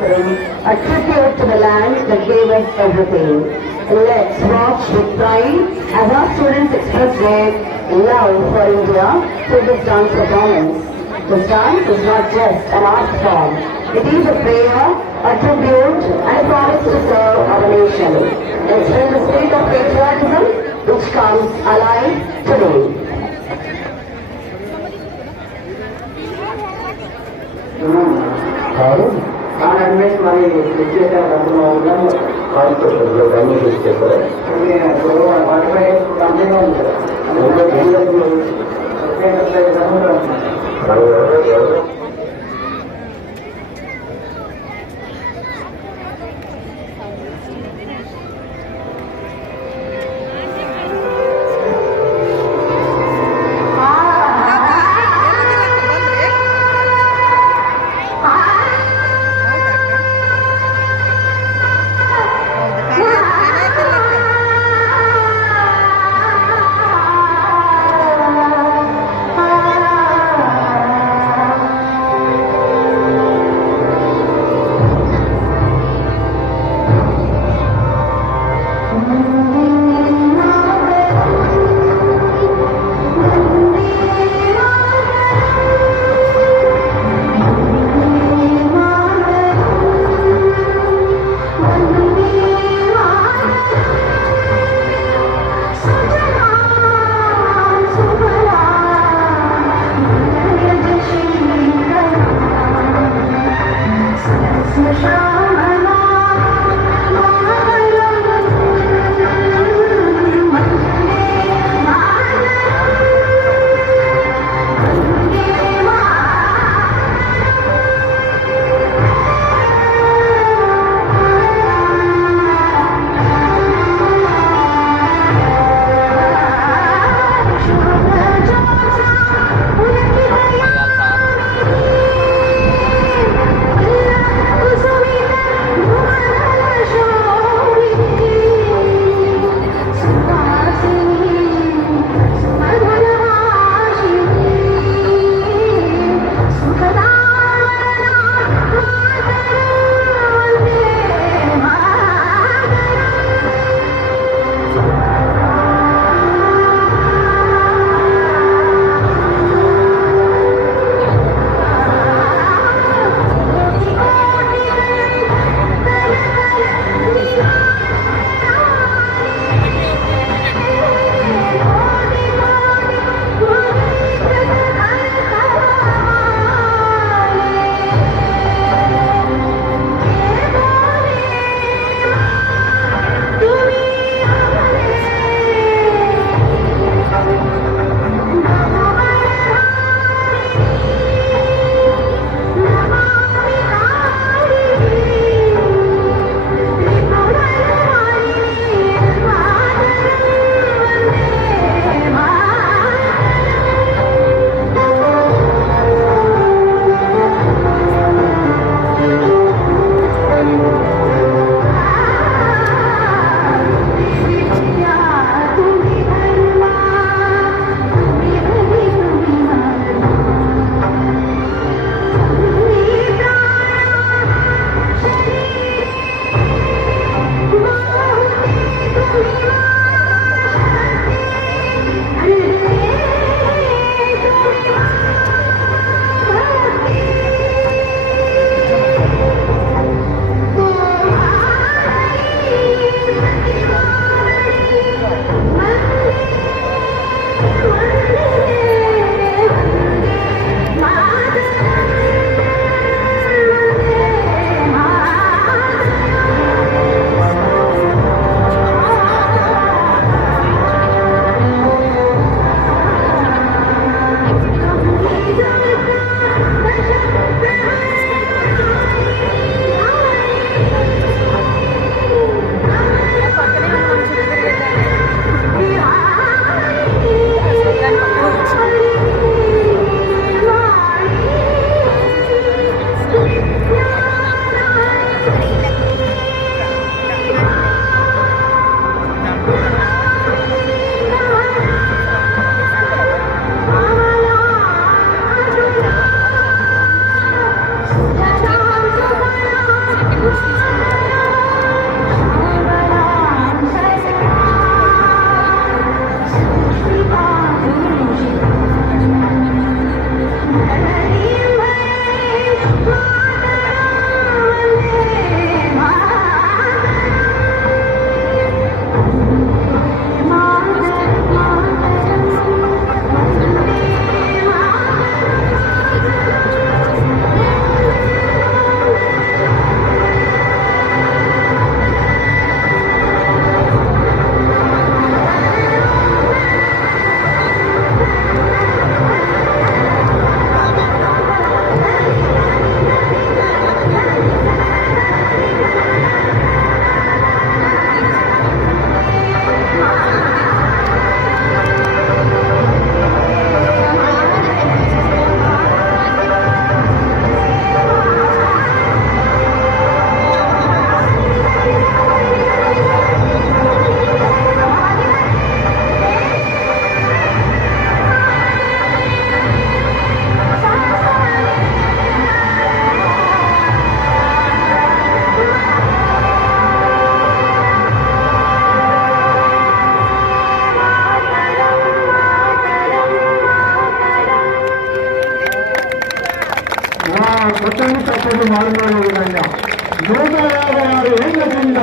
offering a tribute to the land that gave us everything. Let's watch with pride as our students express their love for India through this dance performance. This dance is not just an art form. It is a prayer, a tribute, and a promise to serve our nation. Let's feel the spirit of patriotism which comes alive today. Admit మరి situation company ఉంది కొట్టని తప్పదు మారుమోగే విధంగా 156 ఏళ్ల కింద